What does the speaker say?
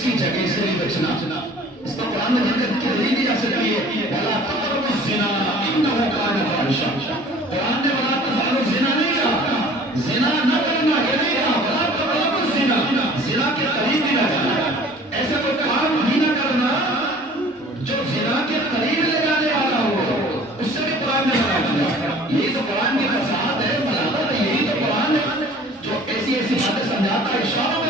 کسی جگہ سے نہیں بچنا. اس کو قرآن میں نہیں دی جا سکتی ہے. وَلَا تَقْرَبُوا الزِّنَا إِنَّهُ كَانَ فَاحِشًا. قرآن نے وَلَا تَفْعَلُوا الزِّنَا نہیں کہا, زنا نہ کرنا یہ نہیں کہا. وَلَا تَقْرَبُوا الزِّنَا, زنا کے قریب بھی نہ جانا. ایسا کوئی کام بھی نہ کرنا جو زنا کے قریب لے جانے والا ہو, اس سے بھی قرآن نے منع کیا. یہی تو قرآن کی فصاحت ہے, بلاغت ہے. یہی تو قرآن ہے جو ایسی ایسی باتیں سمجھاتا ہے, اشاروں میں